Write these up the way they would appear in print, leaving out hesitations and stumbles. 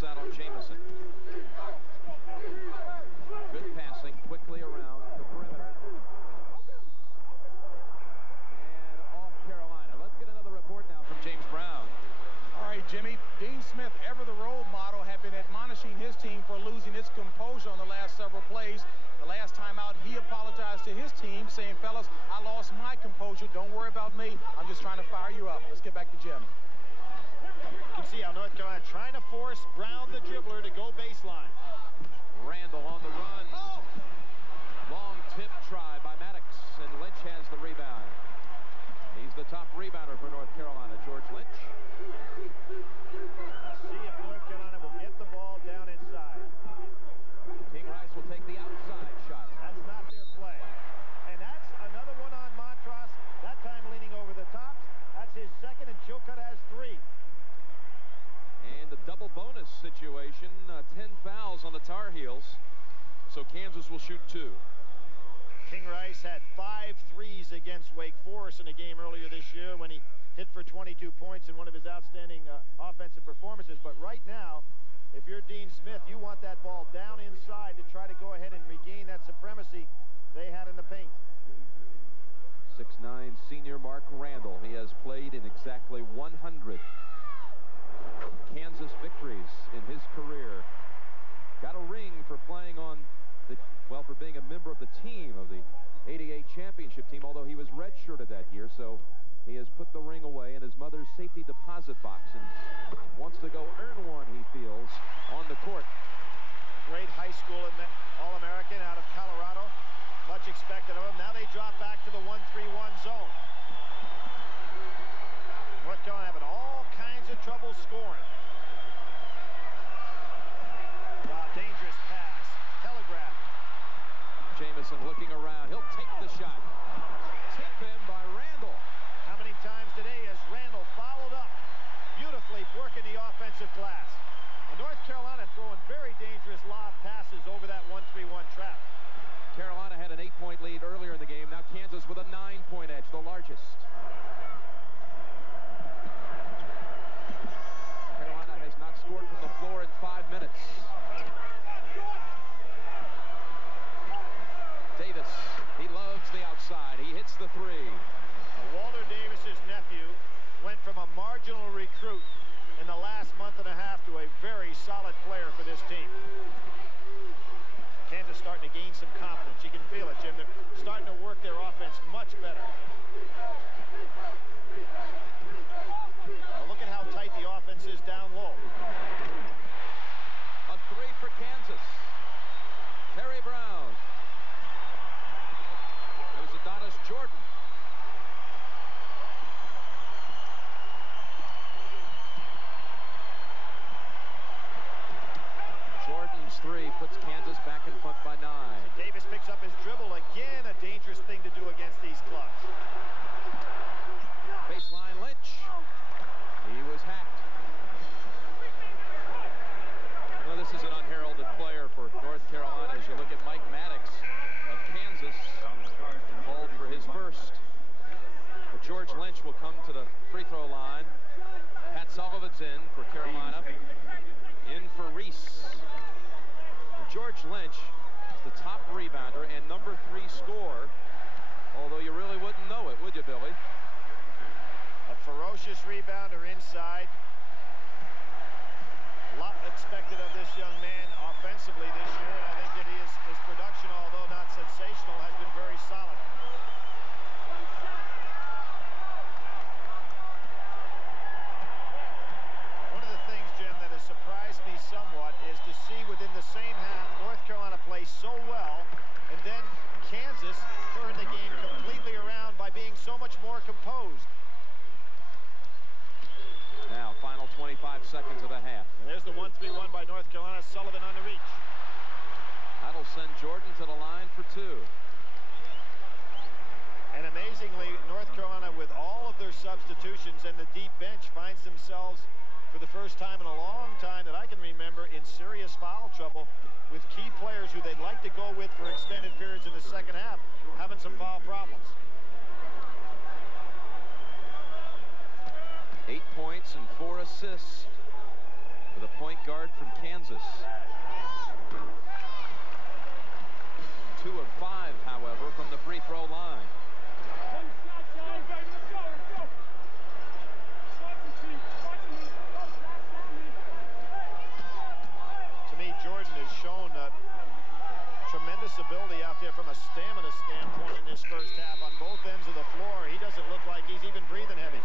Steps out on Jamison. Good passing quickly around the perimeter. And off Carolina. Let's get another report now from James Brown. All right, Jimmy. Dean Smith, ever the role model, had been admonishing his team for losing its composure on the last several plays. The last time out, he apologized to his team, saying, fellas, I lost my composure. Don't worry about me. I'm just trying to fire you up. Let's get back to Jim. You can see how North Carolina trying to force Brown, the dribbler, to go baseline. Randall on the run. Oh! Long tip try by Maddox, and Lynch has the rebound. He's the top rebounder for North Carolina, George Lynch. See if North Carolina will get the ball down inside. King Rice will take the outside shot. That's not their play. And that's another one on Montross, that time leaning over the tops. That's his second, and Chilcutt has 3. And the double bonus situation, 10 fouls on the Tar Heels. So Kansas will shoot 2. King Rice had 5 threes against Wake Forest in a game earlier this year when he hit for 22 points in one of his outstanding offensive performances. But right now, if you're Dean Smith, you want that ball down inside to try to go ahead and regain that supremacy they had in the paint. 6'9" senior Mark Randall. He has played in exactly 100 Kansas victories in his career. Got a ring for playing on the, well, for being a member of the team of the '88 championship team, although he was redshirted that year, so he has put the ring away in his mother's safety deposit box and wants to go earn one, he feels, on the court. Great high school All-American out of Colorado. Much expected of him. Now they drop back to the 1-3-1 zone. North Carolina having all kinds of trouble scoring. Dangerous pass. Telegraph. Jamison looking around. He'll take the shot. Tip in by Randall. How many times today has Randall followed up, beautifully working the offensive glass? And North Carolina throwing very dangerous lob passes over that 1-3-1 trap. Carolina had an 8-point lead earlier in the game. Now Kansas with a 9-point edge, the largest. Carolina has not scored from the floor in 5 minutes. Davis, he loves the outside. He hits the 3. Walter Davis's nephew went from a marginal recruit in the last month and a half to a very solid player for this team. Kansas starting to gain some confidence. You can feel it, Jim. They're starting to work their offense much better. Now look at how tight the offense is down low. A 3 for Kansas. Terry Brown. There's Adonis Jordan. Jordan's 3 puts Kansas back in front by 9. Davis picks up his dribble again, a dangerous thing to do against these clubs. Baseline Lynch. He was hacked. Well, this is an unheralded player for North Carolina. As you look at Mike Maddox of Kansas, called for his first. But George Lynch will come to the free throw line. Pat Sullivan's in for Carolina. In for Reese. George Lynch is the top rebounder and number 3 scorer, although you really wouldn't know it, would you, Billy? A ferocious rebounder inside. A lot expected of this young man offensively this year, and I think that his production, although not sensational, has been very solid. One of the things, Jim, that has surprised me somewhat is to see within the same half North Carolina play so well, and then Kansas turned the game completely around by being so much more composed. Now, final 25 seconds of the half. And there's the 1-3-1 by North Carolina. Sullivan on the reach. That'll send Jordan to the line for 2. And amazingly, North Carolina, with all of their substitutions and the deep bench, finds themselves for the first time in a long time that I can remember in serious foul trouble, with key players who they'd like to go with for extended periods in the second half having some foul problems. 8 points and 4 assists for for the point guard from Kansas. 2 of 5, however, from the free throw line. To me, Jordan has shown tremendous ability out there from a stamina standpoint in this first half on both ends of the floor. He doesn't look like he's even breathing heavy.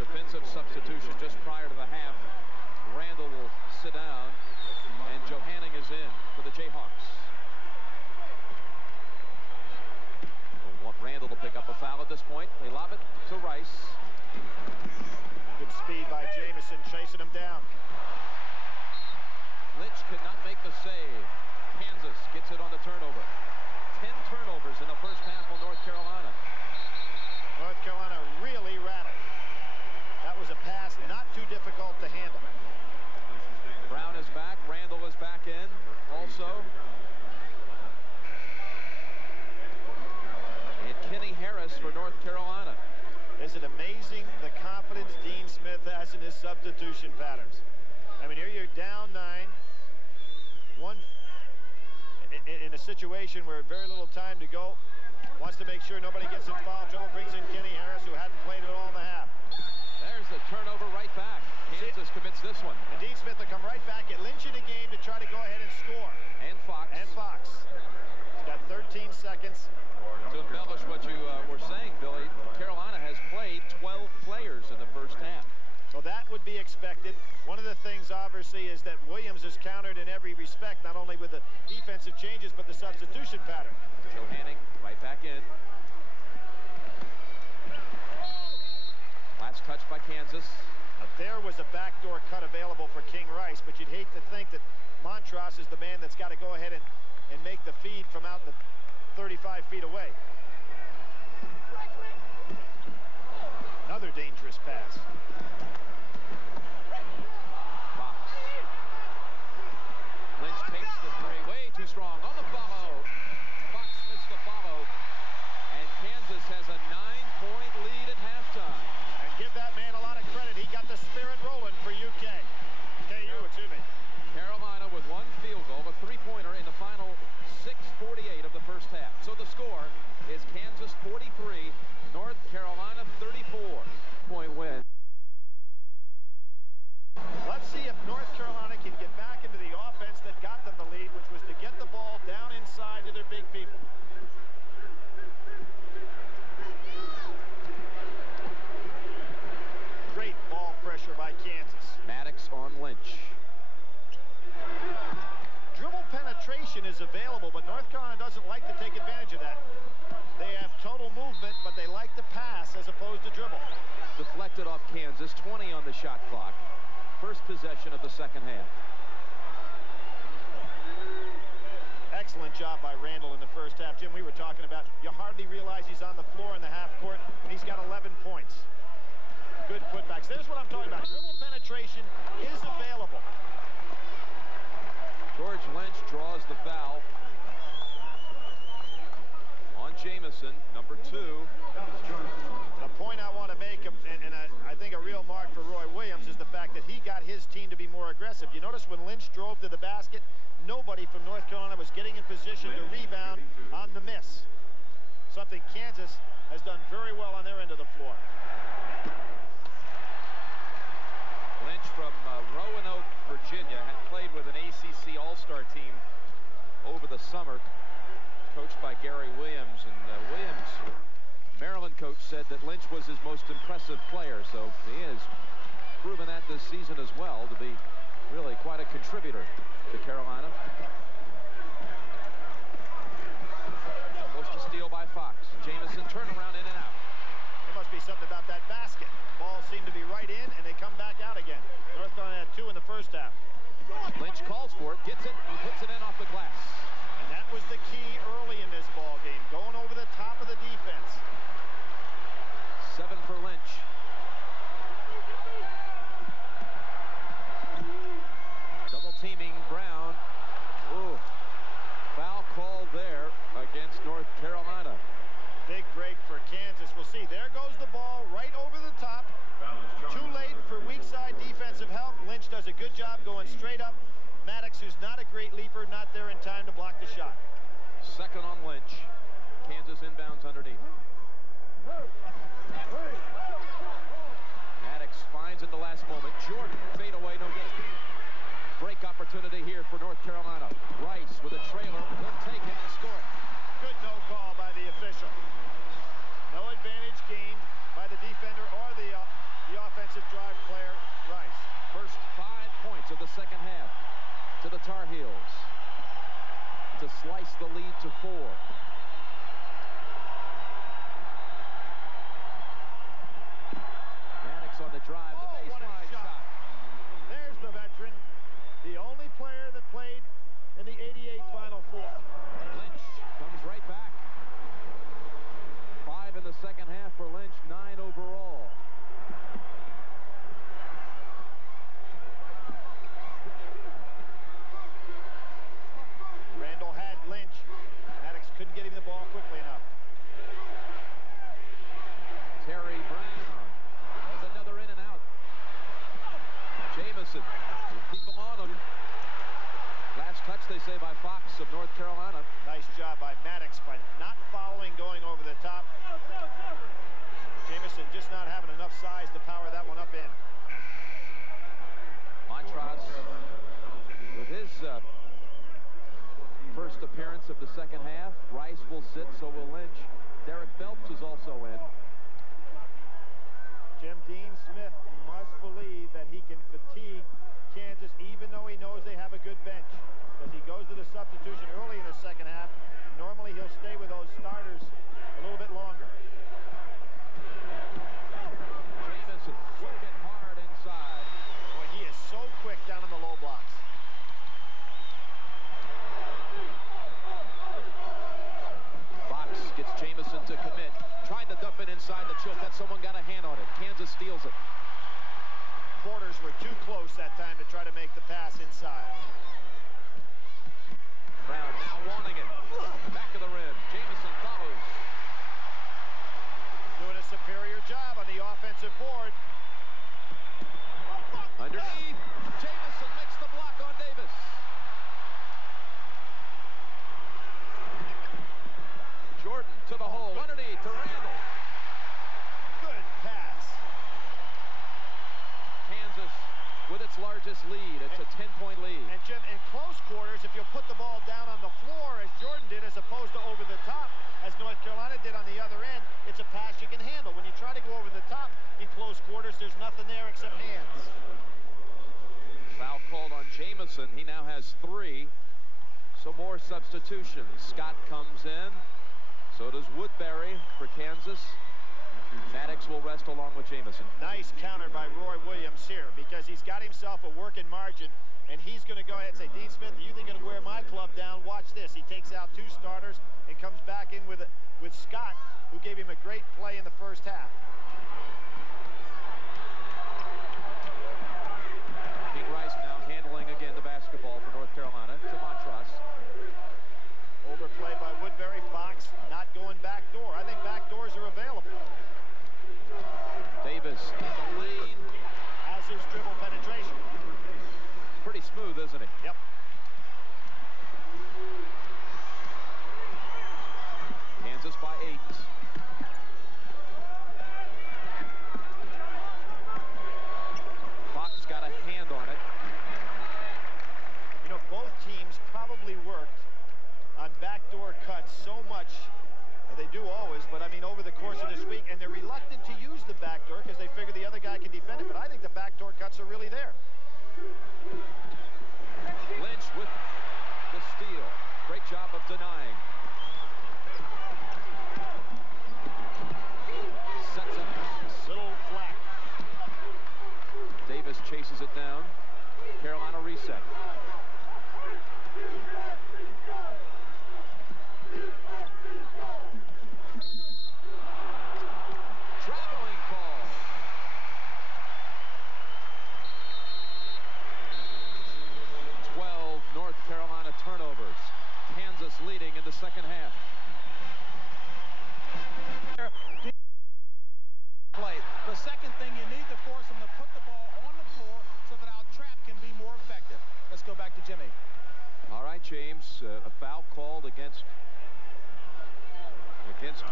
Defensive substitution just prior to the half. Randall will sit down, and Johanning is in for the Jayhawks. We'll want Randall to pick up a foul at this point. They lob it to Rice. Good speed by Jamison, chasing him down. Lynch could not make the save. Kansas gets it on the turnover. 10 turnovers in the first half on North Carolina. North Carolina really rattled. That was a pass not too difficult to handle. Brown is back. Randall is back in also. And Kenny Harris for North Carolina. Is it amazing the confidence Dean Smith has in his substitution patterns? I mean, here you're down 9. In a situation where very little time to go, wants to make sure nobody gets in foul trouble, brings in Kenny Harris, who hadn't played at all in the half. There's the turnover right back. Kansas commits this one. And Dean Smith will come right back, get Lynch in the game to try to go ahead and score. And Fox. He's got 13 seconds. To embellish what you were saying, Billy, Carolina has played 12 players in the first half. So that would be expected. One of the things, obviously, is that Williams is countered in every respect, not only with the defensive changes, but the substitution pattern. Johanning right back in. Last touch by Kansas. Now, there was a backdoor cut available for King Rice, but you'd hate to think that Montross is the man that's got to go ahead and make the feed from out the 35 feet away. Another dangerous pass. Lynch takes the 3, way too strong on the follow. Fox missed the follow, and Kansas has a 9-point lead at halftime. And give that man a lot of credit. He got the spirit rolling for KU, excuse me. Carolina with 1 field goal, a 3-pointer in the final 6:48 of the first half. So the score is Kansas 43, North Carolina 34-point win. Let's see if North Carolina can get back into the offense that got them the lead, which was to get the ball down inside to their big people. Great ball pressure by Kansas. Maddox on Lynch. Dribble penetration is available, but North Carolina doesn't like to take advantage of that. They have total movement, but they like to pass as opposed to dribble. Deflected off Kansas, 20 on the shot clock. First possession of the second half. Excellent job by Randall in the first half. Jim, we were talking about, you hardly realize he's on the floor in the half court, and he's got 11 points. Good putbacks. There's what I'm talking about. Dribble penetration is available. George Lynch draws the foul on Jamison, number 2. The point I want to make, and I think a real mark for Roy Williams, is the fact that he got his team to be more aggressive. You notice when Lynch drove to the basket, nobody from North Carolina was getting in position to rebound on the miss. Something Kansas has done very well on their end of the floor. Lynch from Roanoke, Virginia, had played with an ACC All-Star team over the summer, coached by Gary Williams. And Williams, Maryland coach, said that Lynch was his most impressive player. So he has proven that this season as well to be really quite a contributor to Carolina. Almost a steal by Fox. Jamison turnaround in and out. There must be something about that basket. Ball seemed to be right in, and they come back out again. North Carolina had 2 in the first half. Lynch calls for it, gets it, and puts it in off the glass. And that was the key early in this ball game, going over the top of the defense. 7 for Lynch. Double teaming Brown. Ooh. Foul called there against North Carolina. Big break for Kansas. We'll see. There goes the ball right over the top. Too late for weak side defensive help. Lynch does does a good job going straight up. Maddox, who's not a great leaper, not there in time to block the shot. Second on Lynch. Kansas inbounds underneath. Maddox finds in the last moment. Jordan, fade away, no good. Break opportunity here for North Carolina. Rice with a trailer. He'll take it and score it. Good no call by the official. No advantage gained by the defender or the offensive drive player, Rice. First 5 points of the second half to the Tar Heels to slice the lead to 4. Maddox on the drive. The baseline shot. There's the veteran. The only player that played in the '88 Final Four. Lynch comes right back. 5 in the second half for Lynch, 9 overall. Randall had Lynch. Maddox couldn't get him the ball quickly enough. Terry Brown. There's another in and out. Jamison with people on him. Last touch, they say, by Fox of North Carolina. Nice job by Maddox by not fouling, going over the top. Jamison just not having enough size to power that one up in. Montrose with his first appearance of the second half. Rice will sit, so will Lynch. Derek Phelps is also in. Jim, Dean Smith must believe that he can fatigue Kansas, even though he knows they have a good bench. As he goes to the substitution early in the second half, normally he'll stay with those starters a little bit longer. Jamison working hard inside. Boy, he is so quick down in the low blocks. Fox gets Jamison to commit. Trying to dump it inside the choke. That someone got a hand on it. Kansas steals it. Quarters were too close that time to try to make the pass inside. Brown now wanting it. Back of the rim. Jamison follows. Doing a superior job on the offensive board. Underneath. Jamison makes the block on Davis. Jordan to the hole. Underneath to Randall. Good pass. Kansas with its largest lead. It's a 10-point lead. And Jim, in close quarters, if you put the ball down on the floor, as Jordan did, as opposed to over the top, as North Carolina did on the other end, it's a pass you can handle. When you try to go over the top in close quarters, there's nothing there except hands. Foul called on Jamison. He now has 3. So more substitutions. Scott comes in. So does Woodbury for Kansas. Maddox will rest along with Jamison. Nice counter by Roy Williams here, because he's got himself a working margin, and he's going to go ahead and say, Dean Smith, are you going to wear my club down? Watch this. He takes out 2 starters and comes back in with Scott, who gave him a great play in the first half. King Rice now handling again the basketball for North Carolina to Montrose. Overplay by Woodbury. Fox not going back door. I think back doors are available. Davis in the lane. Has his dribble penetration. Pretty smooth, isn't he? Yep. Kansas by 8. Fox got a hand on it. You know, both teams probably worked on backdoor cuts so much. They do always, but I mean over the course of this week, and they're reluctant to use the backdoor because they figure the other guy can defend it, but I think the backdoor cuts are really there. Lynch with the steal. Great job of denying. Sets it. Little flat. Davis chases it down. Carolina reset. Traveling call. 12 North Carolina turnovers. Kansas leading in the second half. Play. The second thing, you need to force them to put the ball on the floor so that our trap can Jimmy. All right, James, a foul called against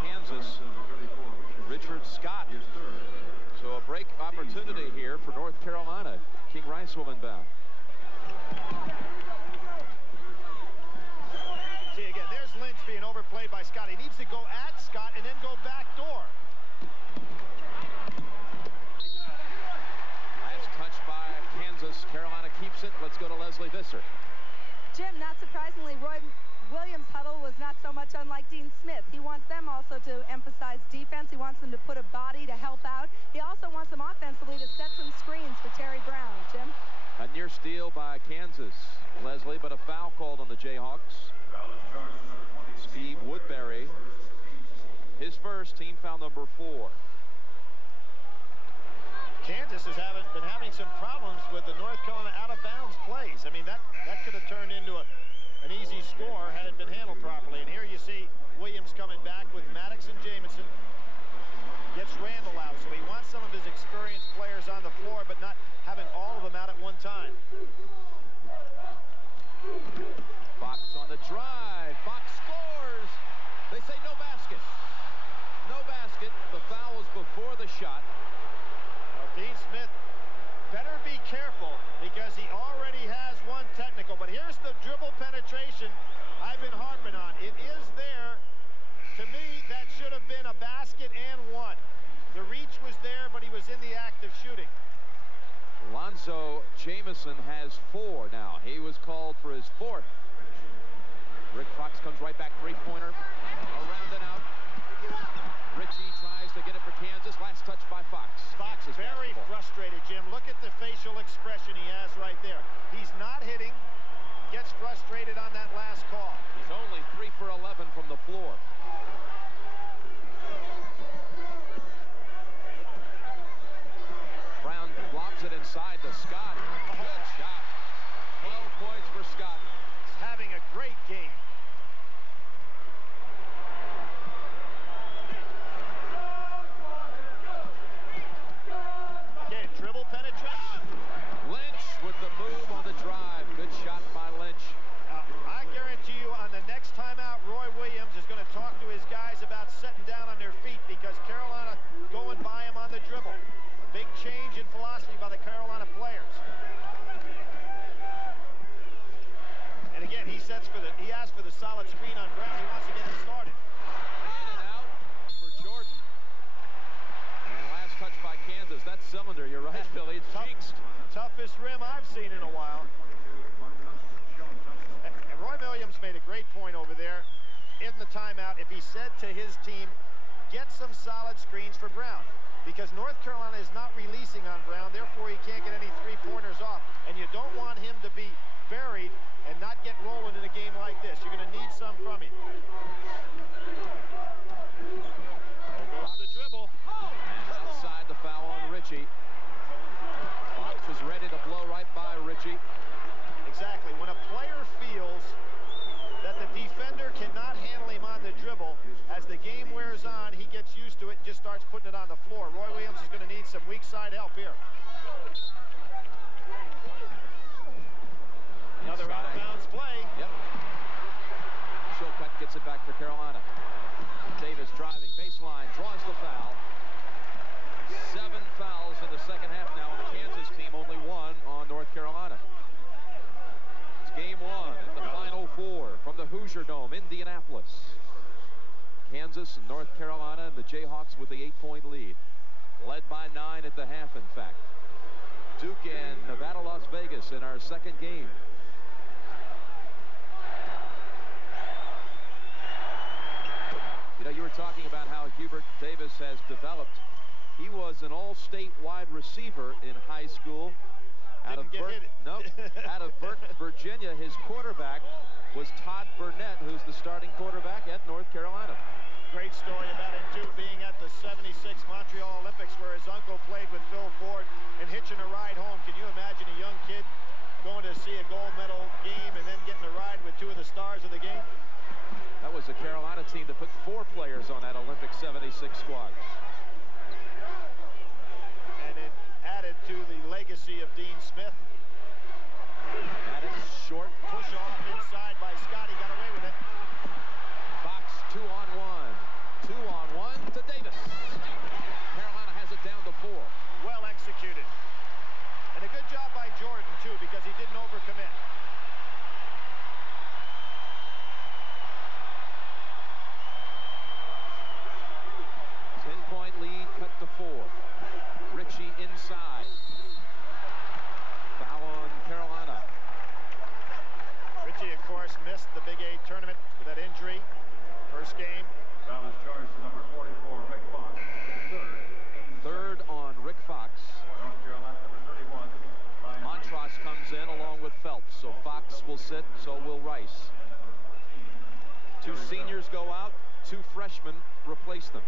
Kansas. Richard Scott. So a break opportunity here for North Carolina. King Rice will inbound. See again, there's Lynch being overplayed by Scott. He needs to go at Scott and then go back door. Last touch by Kansas. Carolina keeps it. Let's go to Leslie Visser. Jim, not surprisingly, Roy Williams' huddle was not so much unlike Dean Smith. He wants them also to emphasize defense. He wants them to put a body to help out. He also wants them offensively to set some screens for Terry Brown. Jim? A near steal by Kansas, Leslie, but a foul called on the Jayhawks. Steve Woodbury, his first, team foul number 4. Kansas has been having some problems with the North Carolina out-of-bounds plays. I mean, that could have turned into an easy score had it been handled properly. And here you see Williams coming back with Maddox and Jamison. Gets Randall out, so he wants some of his experienced players on the floor, but not having all of them out at one time. Fox on the drive. Fox scores. They say no basket. No basket. The foul was before the shot. Well, Dean Smith better be careful because he already has one technical. But here's the dribble penetration I've been harping on. It is there. To me, that should have been a basket and one. The reach was there, but he was in the act of shooting. Lonzo Jamison has 4 now. He was called for his 4th. Rick Fox comes right back, three-pointer. Around and out. Richie tries to get it for Kansas. Last touch by Fox. Fox is very frustrated, Jim. Look at the facial expression he has right there. He's not hitting. Gets frustrated on that last call. He's only 3 for 11 from the floor. Brown lobs it inside to Scott. Good shot. 12 points for Scott. He's having a great game. Again, dribble penetration. Lynch with the move on the drive. Good shot by Lynch. I guarantee you on the next timeout, Roy Williams is going to talk to his guys about setting down on their feet because Carolina going by him on the dribble. A big change in philosophy by the Carolina players. And again, he asks for the solid screen on Brown. He wants to get it started. In and out for Jordan. And last touch by Kansas. That cylinder, you're right, Billy. It's jinxed. Toughest rim I've seen in a while. And Roy Williams made a great point over there in the timeout. If he said to his team, get some solid screens for Brown. Because North Carolina is not releasing on Brown, therefore he can't get any three-pointers off. And you don't want him to be buried and not get rolling in a game like this. You're going to need some from him. There goes the dribble. And outside the foul on Richie. Fox was ready to blow right by Richie. Exactly. When a player feels that the defender cannot handle him on the dribble, as the game wears on, he gets used to it and just starts putting it on the floor. Roy Williams is going to need some weak side help here. Another out-of-bounds play. Yep. Shilcutt gets it back for Carolina. Davis driving, baseline, draws the foul. 7 fouls in the second half now on the Kansas team, only 1 on North Carolina. It's game 1 at the Final Four from the Hoosier Dome, Indianapolis. Kansas and North Carolina and the Jayhawks with the 8-point lead. Led by 9 at the half, in fact. Duke and Nevada, Las Vegas in our second game. You know, you were talking about how Hubert Davis has developed. He was an all-state wide receiver in high school. Out of Burton, Virginia. His quarterback was Todd Burnett, who's the starting quarterback at North Carolina. Great story about him, too, being at the '76 Montreal Olympics where his uncle played with Phil Ford and hitching a ride home. Can you imagine a young kid going to see a gold medal game and then getting a ride with 2 of the stars of the game? That was a Carolina team that put 4 players on that Olympic '76 squad. And it added to the legacy of Dean Smith. Maddox short push off inside by Scott. He got away with it. Fox 2-on-1. 2-on-1 to Davis. Carolina has it down to 4. Well executed. And a good job by Jordan, too, because he didn't overcommit. Point lead cut to 4. Richie inside. Foul on Carolina. Richie, of course, missed the Big 8 tournament with that injury. First game. Foul is charged to number 44, Rick Fox. Third on Rick Fox. North Carolina, number 31. Montross comes in along with Phelps. So Fox will sit, so will Rice. 2 seniors go out. 2 freshmen replace them.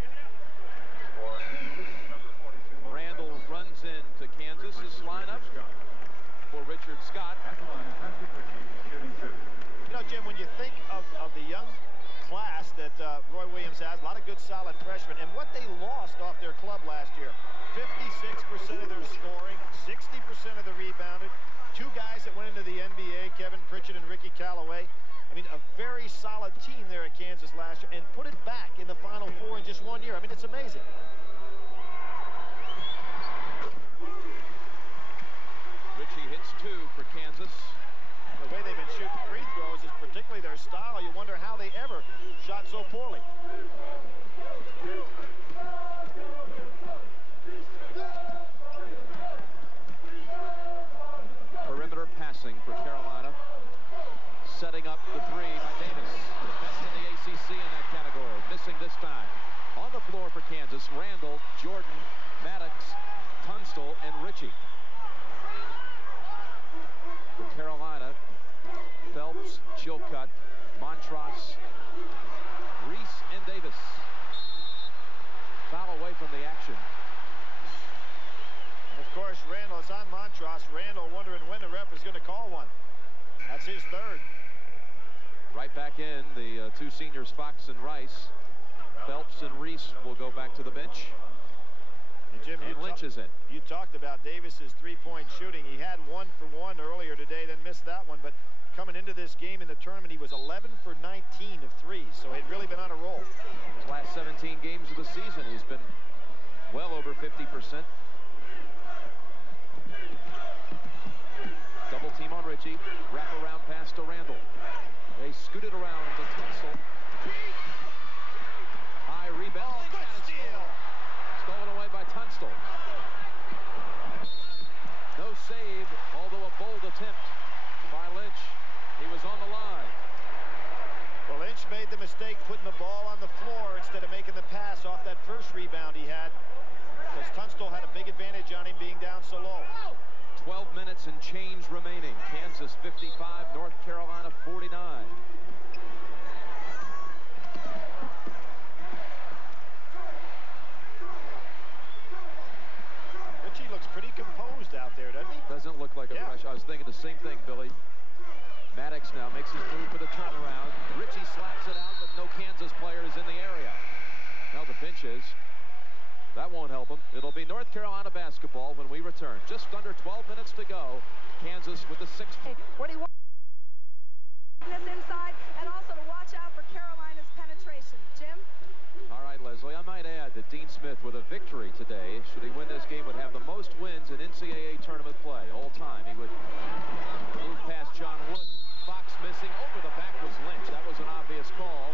Randall runs into Kansas's lineup for Richard Scott. You know, Jim, when you think of the young class that Roy Williams has, a lot of good, solid freshmen, and what they lost off their club last year, 56% of their scoring, 60% of the rebounding, 2 guys that went into the NBA, Kevin Pritchett and Ricky Callaway. I mean, a very solid team there at Kansas last year, and put it back in the Final Four in just 1 year. I mean, it's amazing. Richie hits 2 for Kansas. The way they've been shooting free throws is particularly their style. You wonder how they ever shot so poorly. Perimeter passing for Carolina. Setting up the 3 by Davis. The best in the ACC in that category. Missing this time. On the floor for Kansas, Randall, Jordan, Maddox, Tunstall, and Richie. For Carolina, Phelps, Chilcutt, Montross, Reese, and Davis. Foul away from the action. And of course, Randall is on Montross. Randall wondering when the ref is going to call one. That's his 3rd. Right back in, the 2 seniors, Fox and Rice. Phelps and Reese will go back to the bench. And Jim, and Lynch is in. You talked about Davis's 3-point shooting. He had 1 for 1 earlier today, then missed that one. But coming into this game in the tournament, he was 11 for 19 of threes. So he'd really been on a roll. His last 17 games of the season, he's been well over 50%. Double team on Richie. Wrap around pass to Randall. They scoot it around to Tunstall. High rebound. Oh, good steal. Stolen away by Tunstall. No save, although a bold attempt by Lynch. He was on the line. Well, Lynch made the mistake putting the ball on the floor instead of making the pass off that first rebound he had, because Tunstall had a big advantage on him being down so low. 12 minutes and change remaining. Kansas 55, North Carolina 49. Richie looks pretty composed out there, doesn't he? Doesn't look like a fresh. I was thinking the same thing, Billy. Maddox now makes his move for the turnaround. Richie slaps it out, but no Kansas player is in the area. Now the bench is. That won't help them. It'll be North Carolina basketball when we return. Just under 12 minutes to go. Kansas with the 6th. Hey, what do you want? This inside, and also to watch out for Carolina's penetration. Jim? All right, Leslie, I might add that Dean Smith, with a victory today, should he win this game, would have the most wins in NCAA tournament play all time. He would move past John Wood. Fox missing. Over the back was Lynch. That was an obvious call.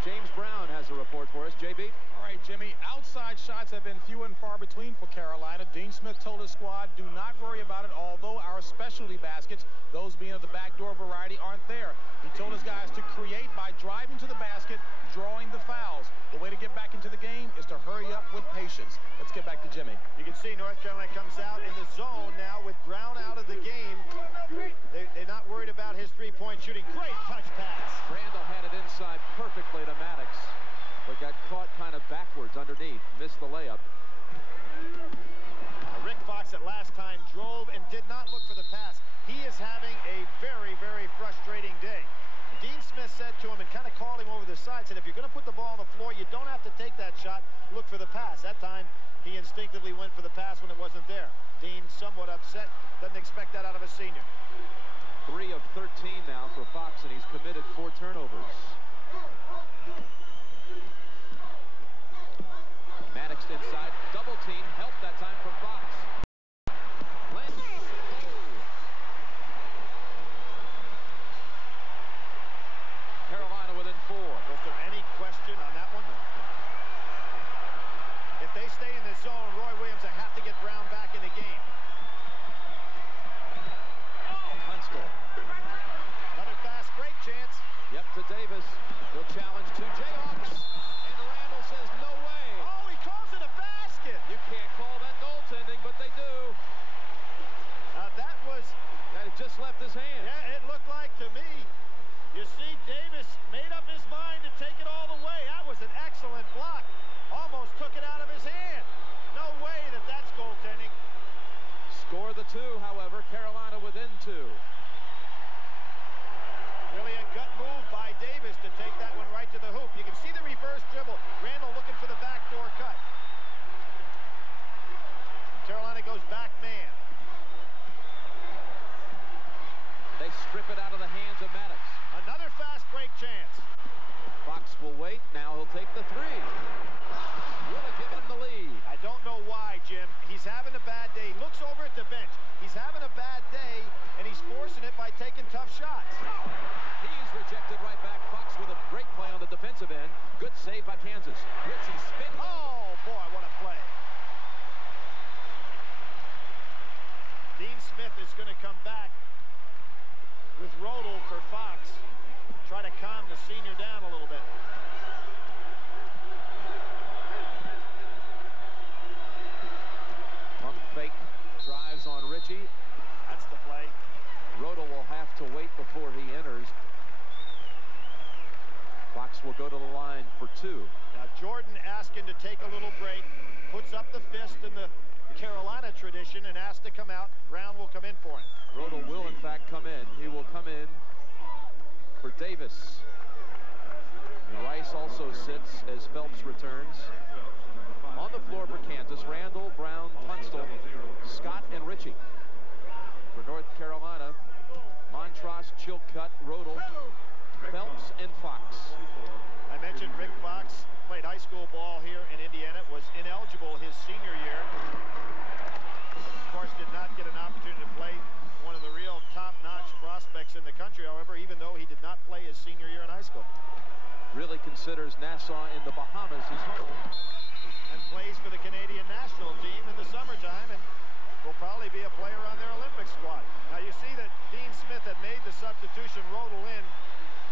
James Brown has a report for us. JB? All right, Jimmy, outside shots have been few and far between for Carolina. Dean Smith told his squad, do not worry about it, although our specialty baskets, those being of the backdoor variety, aren't there. He told his guys to create by driving to the basket, drawing the fouls. The way to get back into the game is to hurry up with patience. Let's get back to Jimmy. You can see North Carolina comes out in the zone now with Brown out of the game. They're not worried about his 3-point shooting. Great touch pass. Randall had it inside perfectly to Maddox, but got caught kind of backwards underneath. Missed the layup. Rick Fox at last time drove and did not look for the pass. He is having a very, very frustrating day. Dean Smith said to him and kind of called him over the side, said, if you're going to put the ball on the floor, you don't have to take that shot. Look for the pass. That time, he instinctively went for the pass when it wasn't there. Dean somewhat upset. Doesn't expect that out of a senior. 3 of 13 now for Fox, and he's committed 4 turnovers. Maddox inside, double team, help that time for Fox. Lynch. Carolina within 4. Was there any question on that one? If they stay in this zone, Roy Williams will have to get Brown back in the game. Hunstall. Another fast break chance. Yep, to Davis. He'll challenge 2 Jayhawks. And Randall says no way. Oh, he calls it a basket. You can't call that goaltending, but they do. That was... And it just left his hand. Yeah, it looked like to me. You see, Davis made up his mind to take it all the way. That was an excellent block. Almost took it out of his hand. No way that that's goaltending. Score the 2, however. Carolina within 2. Really a gut move by Davis to take that one right to the hoop. You can see the reverse dribble. Randall looking for the backdoor cut. Carolina goes back man. They strip it out of the hands of Maddox. Another fast break chance. Fox will wait. Now he'll take the 3. Will it give him the lead? I don't know why, Jim. He's having a bad day. He looks over at the bench. He's having a bad day, and he's forcing it by taking tough shots. He's rejected right back. Fox with a great play on the defensive end. Good save by Kansas. Richie spin. Oh, boy, what a play. Dean Smith is going to come back with Rodel for Fox. Try to calm the senior down a little bit. Pump fake. Drives on Richie. That's the play. Rodel will have to wait before he enters. Fox will go to the line for 2. Now Jordan asking to take a little break, puts up the fist in the Carolina tradition and asks to come out. Brown will come in for him. Rodel will in fact come in. He will come in for Davis. And Rice also sits as Phelps returns. On the floor for Kansas, Randall, Brown, Tunstall, Scott, and Richie. For North Carolina, Montross, Chilcutt, Rodel, Phelps, and Fox. I mentioned Rick Fox played high school ball here in Indiana, was ineligible his senior year. Of course, did not get an opportunity to play one of the real top-notch prospects in the country, however, even though he did not play his senior year in high school. Really considers Nassau in the Bahamas his home. And plays for the Canadian national team in the summertime and will probably be a player on their Olympic squad. Now you see that Dean Smith had made the substitution, Rodel in,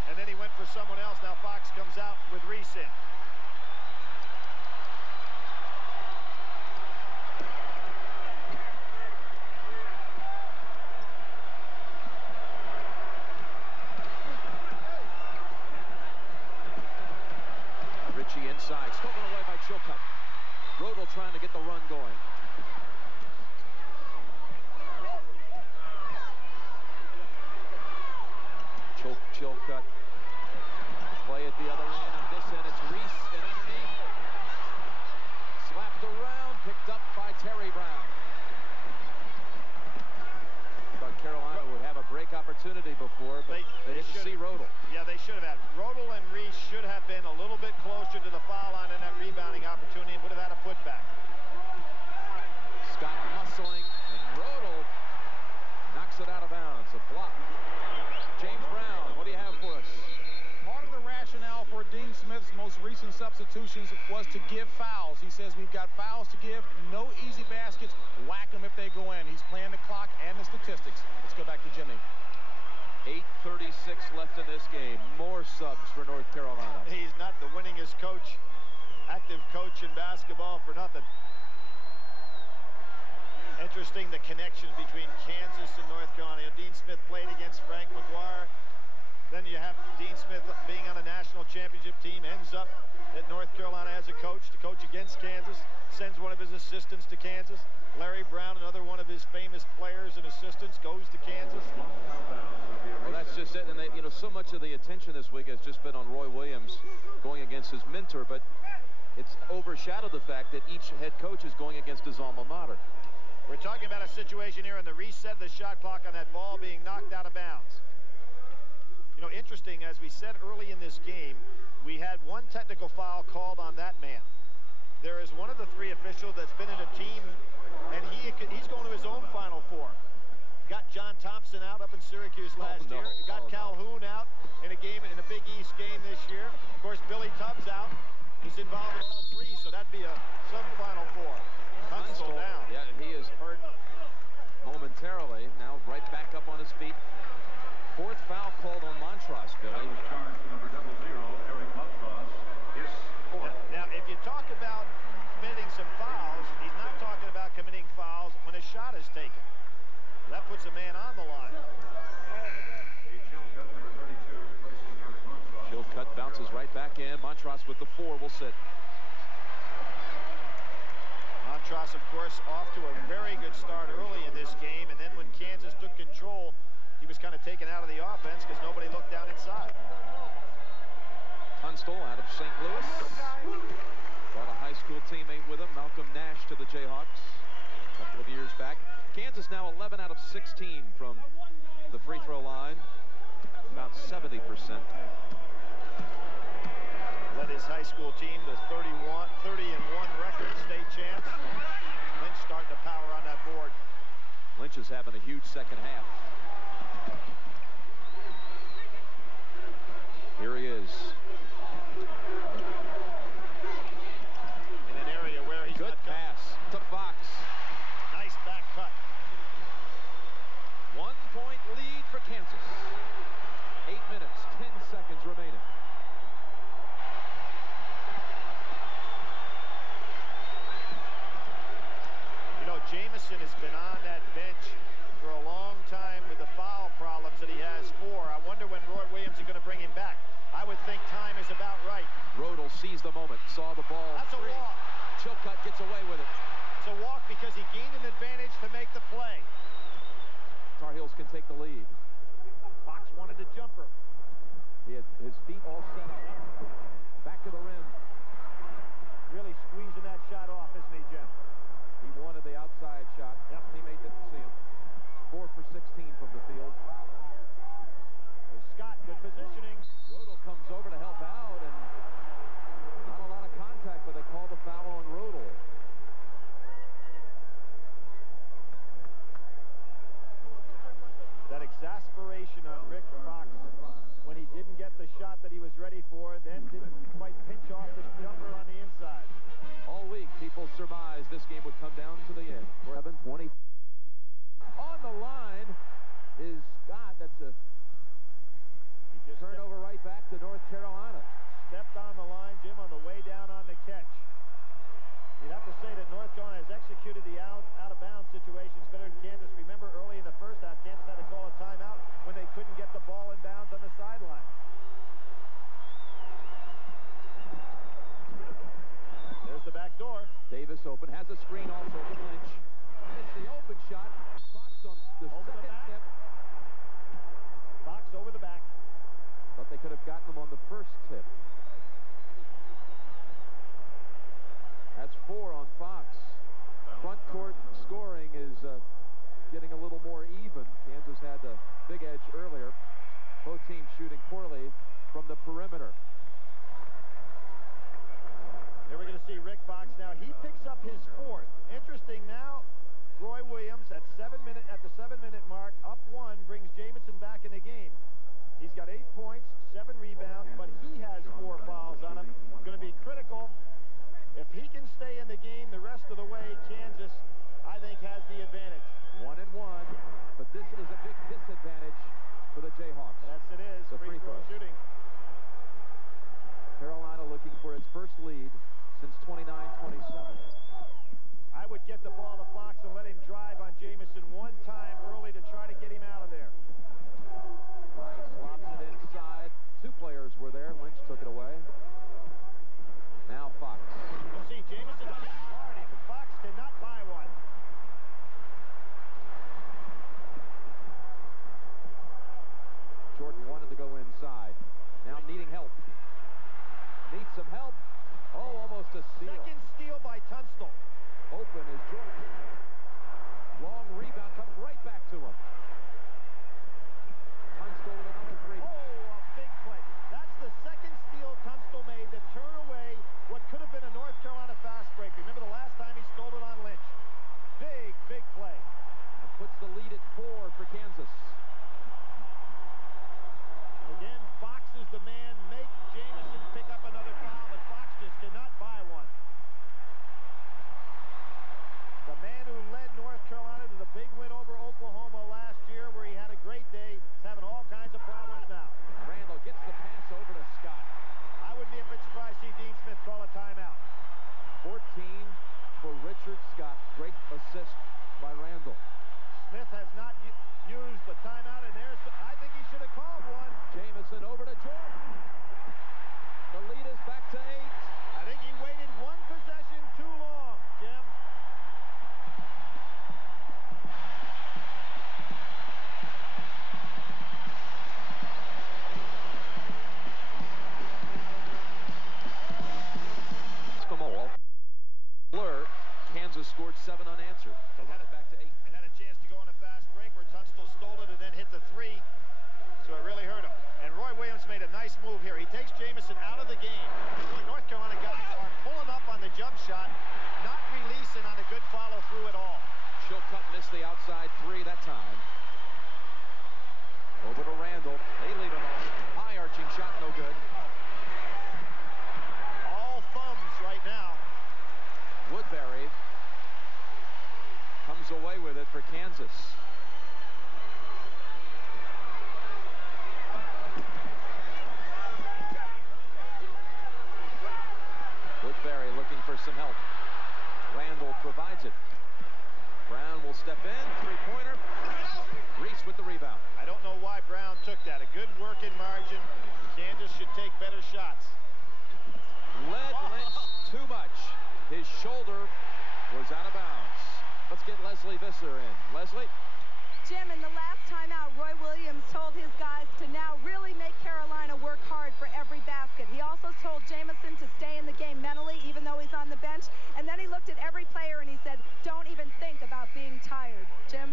and then he went for someone else. Now Fox comes out with Reese in. Richie inside, stolen away by Chilcutt. Rodel trying to get the run going. Chilcutt. Play at the other end. On this end, it's Reese and underneath. Slapped around, picked up by Terry Brown. Thought Carolina would have a break opportunity before, but they didn't see Rodel. Yeah, they should have had. Rodel and Reese should have been a little bit closer to the foul line in that rebounding opportunity and would have had a putback. Scott muscling, and Rodel knocks it out of bounds. A block. James Brown, what do you have for us? Part of the rationale for Dean Smith's most recent substitutions was to give fouls. He says we've got fouls to give, no easy baskets, whack them if they go in. He's playing the clock and the statistics. Let's go back to Jimmy. 8:36 left in this game. More subs for North Carolina. He's not the winningest coach, active coach in basketball for nothing. Interesting, the connections between Kansas and North Carolina. Dean Smith played against Frank McGuire. Then you have Dean Smith being on a national championship team, ends up at North Carolina as a coach to coach against Kansas, sends one of his assistants to Kansas. Larry Brown, another one of his famous players and assistants, goes to Kansas. Well, that's just it. And they, you know, so much of the attention this week has just been on Roy Williams going against his mentor, but it's overshadowed the fact that each head coach is going against his alma mater. We're talking about a situation here in the reset of the shot clock on that ball being knocked out of bounds. You know, interesting, as we said early in this game, we had one technical foul called on that man. There is one of the three officials that's been in a team, and he's going to his own Final Four. Got John Thompson out up in Syracuse last year. Got Calhoun out in a game, in a Big East game this year. Of course, Billy Tubbs out. He's involved in all three, so that'd be some Final Four. Tunstall down. Yeah, he is hurt momentarily. Now right back up on his feet. Fourth foul called on Montross, Billy. That was charged to number 00, Eric Montross. His fourth. Now, if you talk about committing some fouls, he's not talking about committing fouls when a shot is taken. That puts a man on the line. Chilcutt, number 32, replacing Eric Montross. Chilcutt bounces right back in. Montross with the 4 will sit. Montross, of course, off to a very good start early in this game, and then when Kansas took control, he was kind of taken out of the offense because nobody looked down inside. Tunstall out of St. Louis. Brought a high school teammate with him, Malcolm Nash, to the Jayhawks a couple of years back. Kansas now 11 out of 16 from the free throw line, about 70%. Led his high school team to 30-1 record, state champs. Lynch starting to power on that board. Lynch is having a huge second half. Here he is. In an area where he's good pass to Fox. Nice back cut. 1 point lead for Kansas. 8 minutes, 10 seconds remaining. You know, Jamison has been on that bench for a long time with the foul problems that he has 4. I wonder when Roy Williams is going to bring him back. I would think time is about right. Rodel seized the moment, saw the ball. That's a walk. Chilcutt gets away with it. It's a walk because he gained an advantage to make the play. Tar Heels can take the lead. Fox wanted a jumper. He had his feet all set up. Back to the rim. Really squeezing that shot off, isn't he, Jim? He wanted the outside shot. Yep. Teammate didn't see him. 4 for 16 from the field. There's Scott, good positioning. Rodel comes over to help out, and not a lot of contact, but they call the foul on Rodel. That exasperation on Rick Fox when he didn't get the shot that he was ready for, then didn't quite pinch off the jumper on the inside. All week, people surmised this game would come down to the end. 7-20. On the line is Scott. That's a turnover right back to North Carolina. Stepped on the line, Jim, on the way down on the catch. You'd have to say that North Carolina has executed the out-of-bounds situations better than Kansas. Remember, early in the first half, Kansas had to call a timeout when they couldn't get the ball in bounds on the sideline. There's the back door. Davis open, has a screen also for Lynch. Missed the open shot. Fox on the second tip. Fox over the back. But they could have gotten him on the first tip. That's 4 on Fox. Front court scoring is getting a little more even. Kansas had the big edge earlier. Both teams shooting poorly from the perimeter. Here we're going to see Rick Fox now. He picks up his 4th. Interesting now, Roy Williams at the 7-minute mark, up 1, brings Jamison back in the game. He's got 8 points, 7 rebounds, but he has 4 fouls on him. Going to be critical. If he can stay in the game the rest of the way, Kansas, I think, has the advantage. 1-1, but this is a big disadvantage for the Jayhawks. Yes, it is. The free throw shooting. Carolina looking for its first lead since 29-27. I would get the ball to Fox and let him drive on Jamison one time early to try to get him out of there. Rice lobs it inside. 2 players were there. Lynch took it away. Now Fox. You'll see Jamison guarding, and Fox cannot buy one. Jordan wanted to go inside. Now needing help. Needs some help. Oh, almost a steal. Second steal by Tunstall. Open is Jordan. lead at 4 for Kansas. Again, Fox is the man. Make Jamison pick up another foul, but Fox just cannot buy one. The man who led North Carolina to the big win over Oklahoma last year, where he had a great day, is having all kinds of problems now. Randall gets the pass over to Scott. I wouldn't be a bit surprised to see Dean Smith call a timeout. 14 for Richard Scott. Great assist by Randall. Smith has not used the timeout, and I think he should have called one. Jamison over to Jordan. The lead is back to 8. I think he waited one possession too long, Jim. Blur. Kansas scored 7 unanswered. So run it back to 8. And had a chance to go on a fast break where Tunstall stole it and then hit the 3. So it really hurt him. And Roy Williams made a nice move here. He takes Jamison out of the game. North Carolina guys are pulling up on the jump shot, not releasing on a good follow-through at all. Chilcutt missed the outside 3 that time. Over to Randall. They lead him on. High arching shot, no good. All thumbs right now. Woodbury comes away with it for Kansas. Woodbury looking for some help. Randall provides it. Brown will step in. Three-pointer. Reese with the rebound. I don't know why Brown took that. A good working margin. Kansas should take better shots. Led Lynch too much. His shoulder was out of bounds. Let's get Leslie Visser in. Leslie? Jim, in the last timeout, Roy Williams told his guys to now really make Carolina work hard for every basket. He also told Jamison to stay in the game mentally, even though he's on the bench. And then he looked at every player and he said, don't even think about being tired. Jim?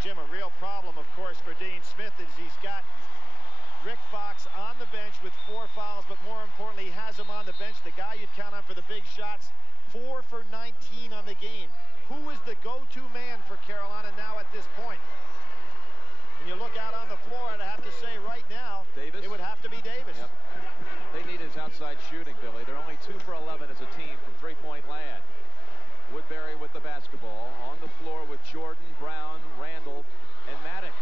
Jim, a real problem, of course, for Dean Smith is he's got Rick Fox on the bench with 4 fouls, but more importantly, he has him on the bench, the guy you'd count on for the big shots. 4 for 19 on the game. Who is the go-to man for Carolina now at this point? When you look out on the floor, I'd have to say right now, Davis? It would have to be Davis. Yep. They need his outside shooting, Billy. They're only 2 for 11 as a team from three-point land. Woodbury with the basketball on the floor with Jordan, Brown, Randall, and Maddox.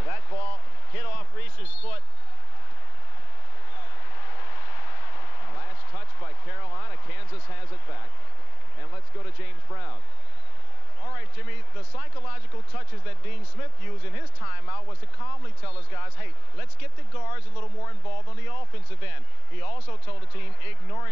Well, that ball hit off Reese's foot. Last touch by Carolina. Kansas has it back. And let's go to James Brown. All right, Jimmy, the psychological touches that Dean Smith used in his timeout was to calmly tell his guys, hey, let's get the guards a little more involved on the offensive end. He also told the team, ignoring